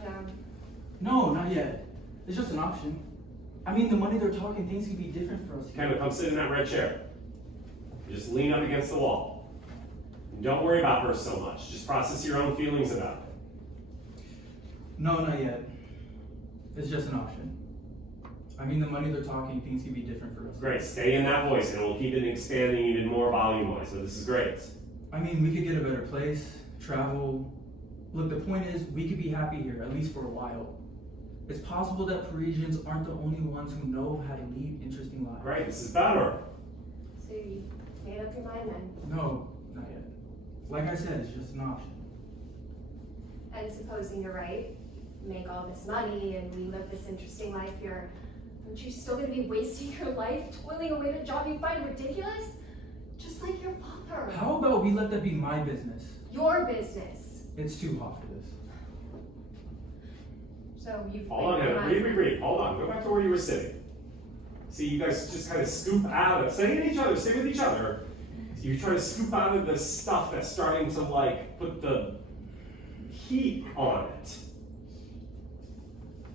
drop down. No, not yet. It's just an option. I mean, the money they're talking, things could be different for us. Kendall, come sit in that red chair. Just lean up against the wall. And don't worry about her so much. Just process your own feelings about it. No, not yet. It's just an option. I mean, the money they're talking, things can be different for us. Great, stay in that voice and we'll keep it expanding even more volume-wise, so this is great. I mean, we could get a better place, travel. Look, the point is, we could be happy here, at least for a while. It's possible that Parisians aren't the only ones who know how to lead interesting lives. Great, this is better. So you made up your mind then? No, not yet. Like I said, it's just an option. And supposing you're right, you make all this money and we live this interesting life here, aren't you still going to be wasting your life toiling away at a job you find ridiculous? Just like your father. How about we let that be my business? Your business. It's too hot for this. So you've Hold on, made your Hannah, mind. breathe. Hold on, go back to where you were sitting. See, you guys just kind of scoop out of, stay with each other. You try to scoop out of the stuff that's starting to like put the heat on it.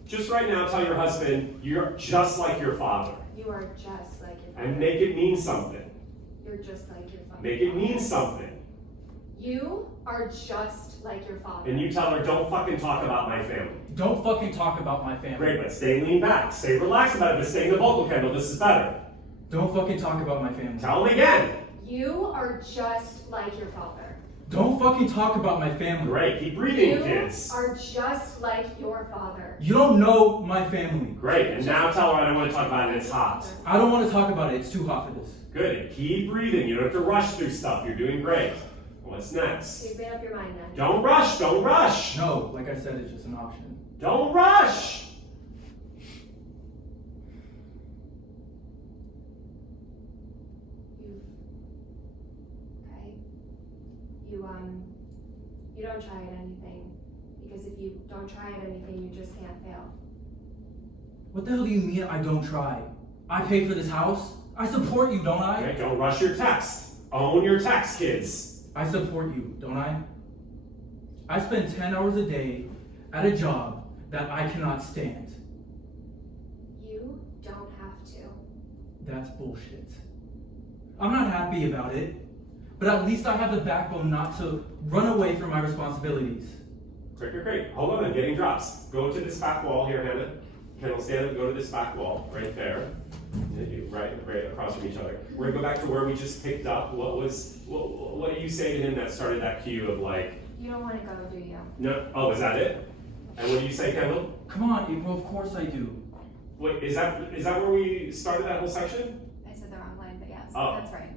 Just right now, tell your husband, you're just like your father. You are just like your father. And make it mean something. You're just like your father. Make it mean something. You are just like your father. And you tell her, don't fucking talk about my family. Don't fucking talk about my family. Great, but stay lean back. Stay relaxed about it, but stay in the vocal, Kendall. This is better. Don't fucking talk about my family. Tell him again. You are just like your father. Don't fucking talk about my family. Great, keep breathing, You kids. are just like your father. You don't know my family. Great, and now tell her I don't want to talk about it, it's hot. I don't want to talk about it. It's too hot for this. Good, and keep breathing. You don't have to rush through stuff. You're doing great. What's next? So you've made up your mind then. Don't rush, don't rush. No, like I said, it's just an option. Don't rush. You don't try at anything, because if you don't try at anything, you just can't fail. What the hell do you mean I don't try? I pay for this house. I support you, don't I? Okay, don't rush your text. Own your text, kids. I support you, don't I? I spend 10 hours a day at a job that I cannot stand. You don't have to. That's bullshit. I'm not happy about it, but at least I have the backbone not to run away from my responsibilities. Great. Hold on, I'm getting drops. Go to this back wall here, Hannah. Kendall, stand up, go to this back wall, right there. Right across from each other. We're gonna go back to where we just picked up. What do you say to him that started that cue of like, You don't want to go, do you? no, oh, is that it? And what do you say, Kendall? Come on, April, of course I do. Wait, is that where we started that whole section? I said the wrong line, but yes, Oh. that's right.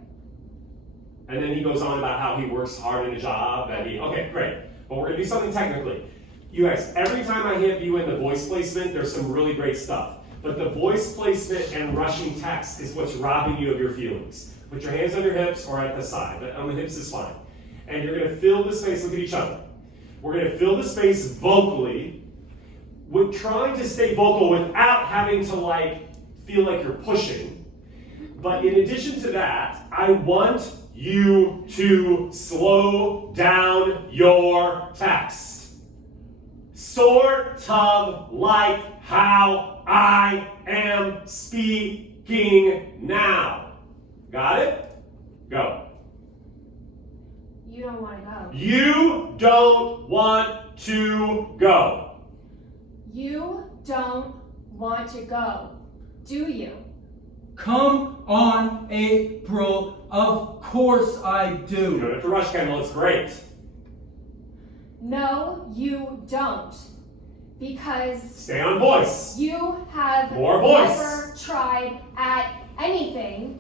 And then he goes on about how he works hard in a job, okay, great. But we're gonna do something technically. You guys, every time I hit you in the voice placement, there's some really great stuff. But the voice placement and rushing text is what's robbing you of your feelings. Put your hands on your hips or at the side. On the hips is fine. And you're gonna fill the space, look at each other. We're gonna fill the space vocally, with trying to stay vocal without having to feel like you're pushing. But in addition to that, I want you to slow down your text. Sort of like how I am speaking now. Got it? Go. You don't want to go. You don't want to go. You don't want to go, do you? Come on, April. Of course I You do. don't have to rush, Kendall. It's great. No, you don't. Because Stay on voice. you have More voice. never tried at anything.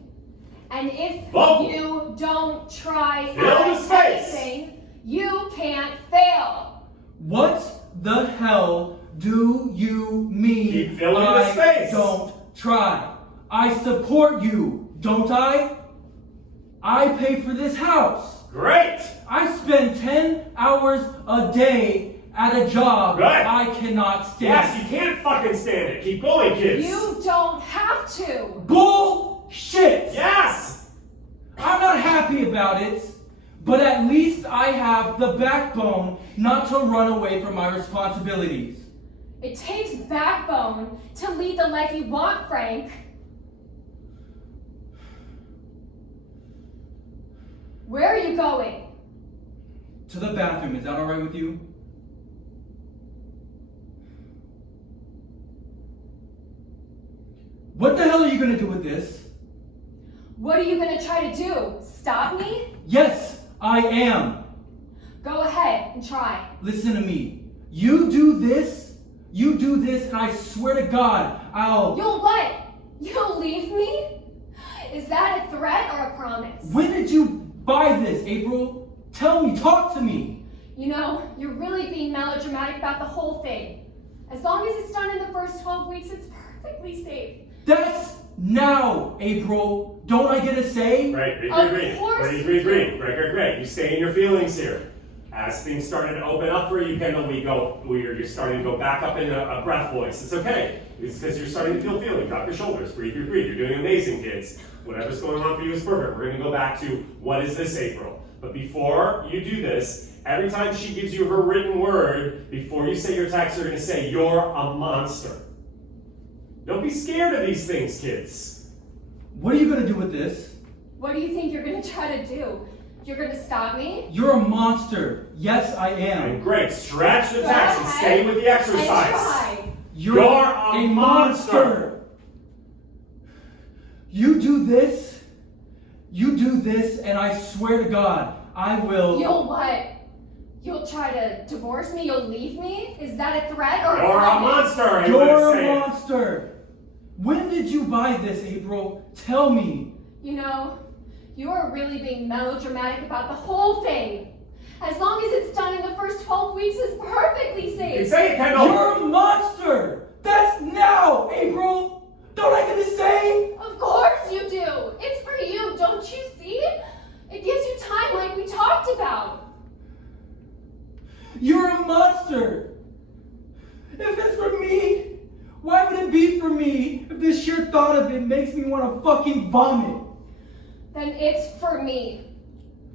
And if Vocal. you don't try Fill the at space. anything, you can't fail. What the hell do you mean Keep filling the I space. don't try? I support you, don't I? I pay for this house. Great. I spend 10 hours a day at a job Good. I cannot stand. Yes, you can't fucking stand it. Keep going, kids. You don't have to. Bullshit! Yes. I'm not happy about it, But at least I have the backbone not to run away from my responsibilities. It takes backbone to lead the life you want, Frank. Where are you going? To the bathroom, is that alright with you? What the hell are you gonna do with this? What are you gonna try to do? Stop me? Yes, I am. Go ahead and try. Listen to me. You do this, and I swear to God, You'll what? You'll leave me? Is that a threat or a promise? When did you buy this, April? Tell me, talk to me. You know, you're really being melodramatic about the whole thing. As long as it's done in the first 12 weeks, it's perfectly safe. That's now, April. Don't I get a say? Right, agree. Of course you do. Great. You stay in your feelings here. As things started to open up for you, Kendall, you're starting to go back up in a breath voice. It's okay. It's because you're starting to feel feeling. Drop your shoulders. Breathe. You're doing amazing, kids. Whatever's going on for you is perfect. We're going to go back to what is this, April? But before you do this, every time she gives you her written word, before you say your text, you're going to say, "You're a monster." Don't be scared of these things, kids. What are you going to do with this? What do you think you're going to try to do? You're going to stop me? You're a monster. Yes, I am. And great. Stretch the Go text and ahead stay with the exercise. And try. You're a monster. You do this, and I swear to God, I will. You'll what? You'll try to divorce me? You'll leave me? Is that a threat or You're a promise? monster. You're a monster. When did you buy this, April? Tell me. You know, you are really being melodramatic about the whole thing. As long as it's done in the first 12 weeks, it's perfectly safe. Say it, Kendall. You're a monster. That's now, April. Don't I get a say? Of course you do. It's for you, don't you see? It gives you time like we talked about. You're a monster. If it's for me, why would it be for me if the sheer thought of it makes me want to fucking vomit? Then it's for me.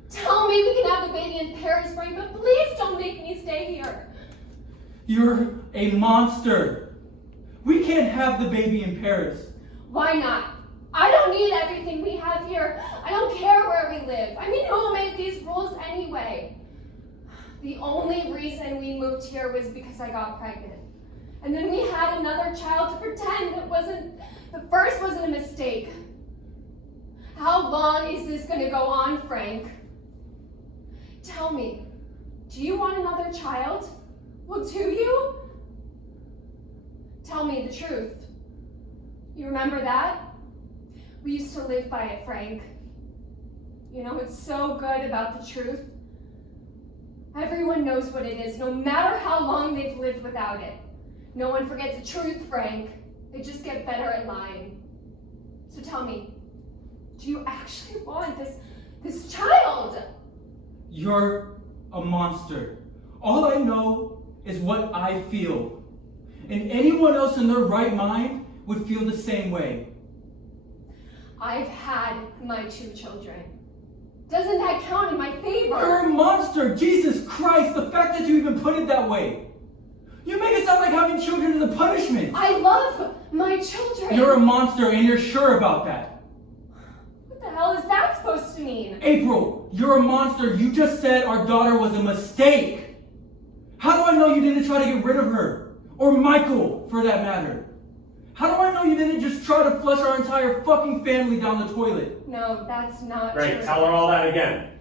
Tell me we can have the baby in Paris for you, but please don't make me stay here. You're a monster. We can't have the baby in Paris. Why not? I don't need everything we have here. I don't care where we live. I mean, who made these rules anyway? The only reason we moved here was because I got pregnant. And then we had another child to pretend the first wasn't a mistake. How long is this going to go on, Frank? Tell me, do you want another child? Well, do you? Tell me the truth. You remember that? We used to live by it, Frank. You know, it's so good about the truth. Everyone knows what it is, no matter how long they've lived without it. No one forgets the truth, Frank. They just get better at lying. So tell me, do you actually want this child? You're a monster. All I know is what I feel. And anyone else in their right mind would feel the same way. I've had my 2 children. Doesn't that count in my favor? You're a monster! Jesus Christ, the fact that you even put it that way. You make it sound like having children is a punishment. I love my children. You're a monster and you're sure about that. What the hell is that supposed to mean? April, you're a monster. You just said our daughter was a mistake. How do I know you didn't try to get rid of her? Or Michael, for that matter. How do I know you didn't just try to flush our entire fucking family down the toilet? No, that's not true. Great, tell her all that again.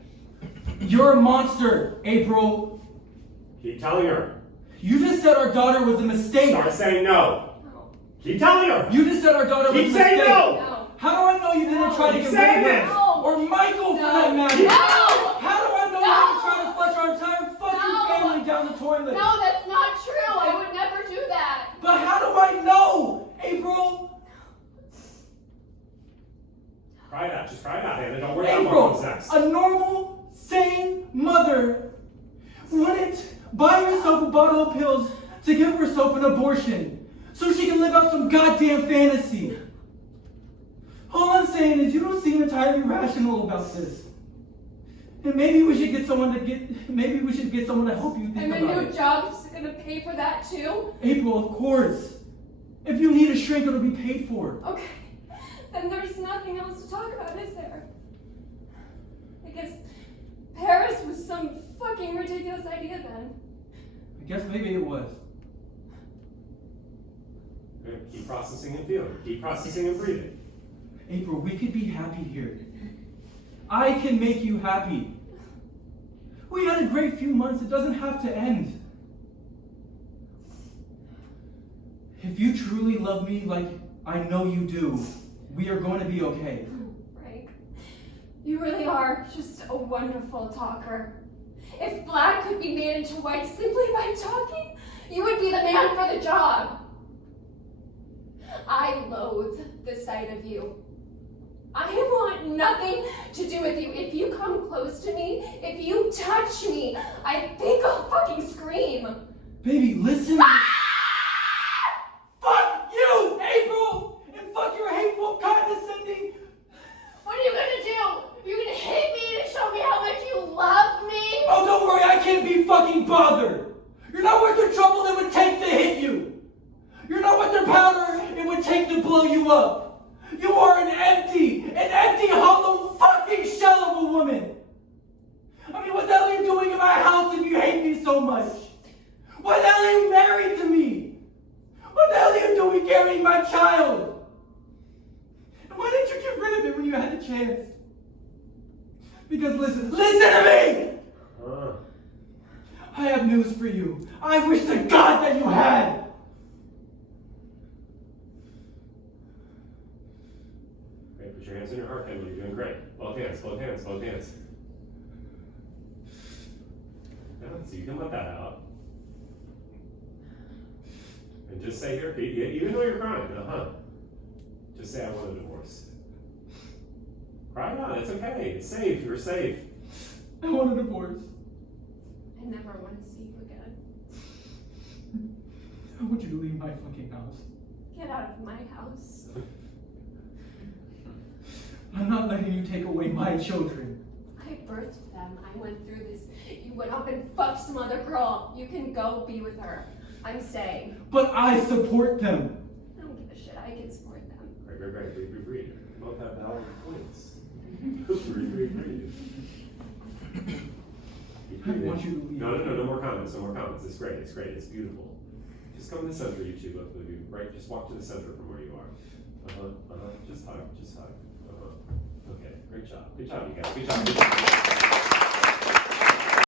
You're a monster, April. Keep telling her. You just said our daughter was a mistake. Start saying no. No. Keep telling her. You just said our daughter was a Keep mistake. saying no. No. How do I know you didn't No. try to Keep get rid saying of it. her? No. Or Michael, for No. that matter. No. How do I know you No. didn't try to flush our entire fucking No. family down the toilet? No, that's not true. I would never do that. But how do I know, April? Try that. Just try that, Hannah. Don't worry about what April, comes next. a normal, sane mother wouldn't buy herself a bottle of pills to give herself an abortion so she can live out some goddamn fantasy. All I'm saying is you don't seem entirely rational about this. And maybe we should get someone to help you think And about the new it. job's gonna pay for that too? April, of course. If you need a shrink, it'll be paid for. Okay, then there's nothing else to talk about, is there? I guess Paris was some fucking ridiculous idea then. I guess maybe it was. Keep processing and feeling. Keep processing and breathing. April, we could be happy here. I can make you happy. We had a great few months. It doesn't have to end. If you truly love me like I know you do, we are going to be okay. Frank, you really are just a wonderful talker. If black could be made into white simply by talking, you would be the man for the job. I loathe the sight of you. I want nothing to do with you. If you come close to me, if you touch me, I think I'll fucking scream. Baby, listen. Fuck you, April! And fuck your hateful, condescending. What are you gonna do? You're gonna hit me to show me how much you love me? Oh, don't worry, I can't be fucking bothered. You're not worth the trouble it would take to hit you. You're not worth the powder it would take to blow you up. You are an empty, hollow fucking shell of a woman. I mean, what the hell are you doing in my house if you hate me so much? Why the hell are you married to me? What the hell are you doing carrying my child? And why didn't you get rid of it when you had the chance? Because listen to me! I have news for you. I wish to God that you had. Great, put your hands on your heart, Kendall. You're doing great. Both hands, both hands, both hands. Yeah, so you can let that out. And just say here, even though you're crying, just say I want a divorce. Cry it out, it's okay. It's safe, you're safe. I want a divorce. I never want to see you again. I want you to leave my fucking house. Get out of my house. I'm not letting you take away my children. I birthed them. I went through this. You went up and fucked some other girl. You can go be with her. I'm staying. But I support them. I don't give a shit. I can support them. Great. Breathe. Both have valid points. Breathe. I want you to leave. No more comments. It's great. It's beautiful. Just come to the center, you two, both of you. Right? Just walk to the center from where you are. Just hug. Okay. Great job. Good job, you guys. Good job.